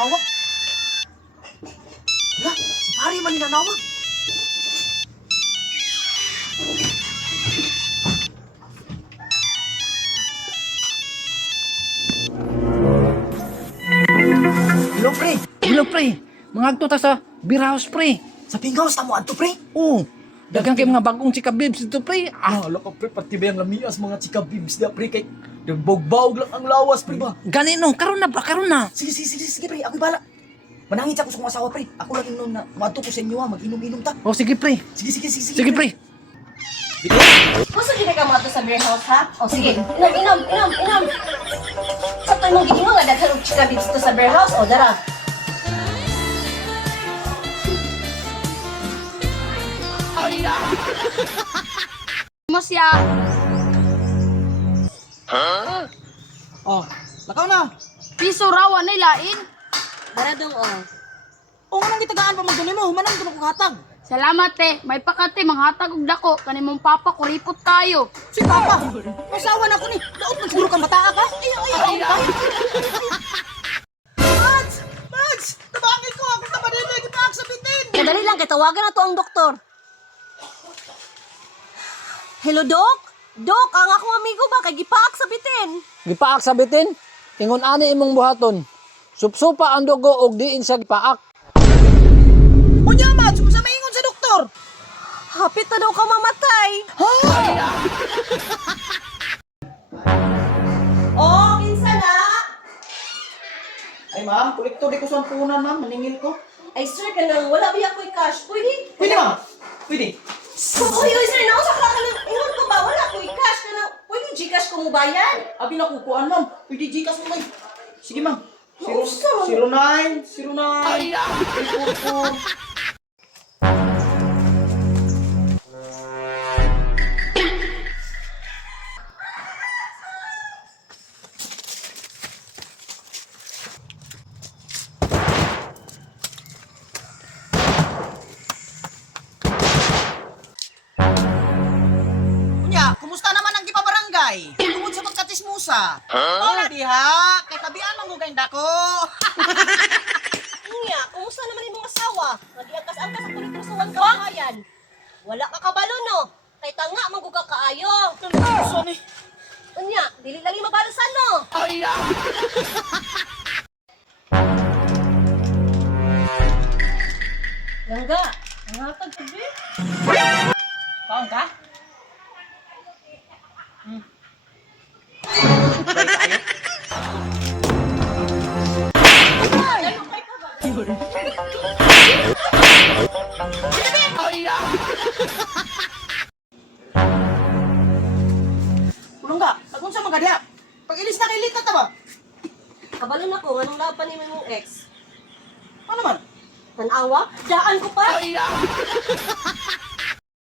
nanawag. Hala, si pare man nanawag. Hello, pre. Hello, pre. Mga agto ta sa beer house, pre. Sa pinggaws tamo adto, pre. Oo. Daghang kay mga bagong chika bibs dito, pre. Ah, ala ka, pre, pati ba yung lamias mga chika bibs na, pre, kay nagbog-bawg lang ang lawas, pre, ba? Gani no, karon na ba? Karon na. Sige, pre, ako'y bala. Manangit ako sa kong asawa, pre. Ako lang inom na mato ko sa inyo, ha. Mag-inom-inom ta. O sige, pre. Sige, Sige, pre. Gusto din ka mo ato sa beer house, ha? O sige, inom. Sa to mong giingon nga daghan og chika bibs to sa beer house, o dara. Mo siya. Oh, lakaw na. Piso rawa na ilain. Dara dong, o. O, anong gitagaan pa magdunay mo? Humanang ko na hatag. Salamat may pakate manghatag og dako kanimong papa kuripot kayo. Si Papa, masawa na ko ni. Daot man siguro ka mataa ka. Ayaw. Mads! Tabangin ko ako sa panilig. Ipaak sa bitin. Kadali lang kay tawagan na to ang doktor. Hello, Dok? Dok, ang akong amigo ba kay gipaak sa bitin? Gipaak sa bitin. Ingon ani imong buhaton. Supsupa ang dugo og diin sa gipaak. Unya, Mads! Kung sa maingon sa doktor. Hapit na daw ka mamatay. Oh, kinsa na? Ay, ma'am, kolektor di ko sa punan, ma'am. Maningil ko. Ay, sir, kanang wala ba ako'y cash? Pwede? Pwede, ma'am. Pwede. Uy, sir, nausa ka lang. Ingon ko ba? Wala ako'y cash. Kanang, pwede Gcash ko mo bayan? Abi na kukuan, ma'am. Pwede Gcash mo, ma'am. Sige, ma'am. Nausa. 09. 844. Kunya, kumusta naman ang gipabarangay? Tungod sa pagkatismusa. Wala diha, kay tabian man gugay dako. Nga, kumusta naman imong asawa? Nag-iangkas-angkas ang tulit-tusuan ka bayan. Wala ka kabalo, no? Kay tanga, maguga kaayo. Sorry. Unya, dili lang yung mabalasan, no? Langga, ang hatag ko, be. Kaon ka? Kulong ka, tagun sa mga diha. Pag ilis na kay Lita ta ba? Kabalo na ko, anong laban ni mong ex? Ano man? Tanawa? Daan ko pa?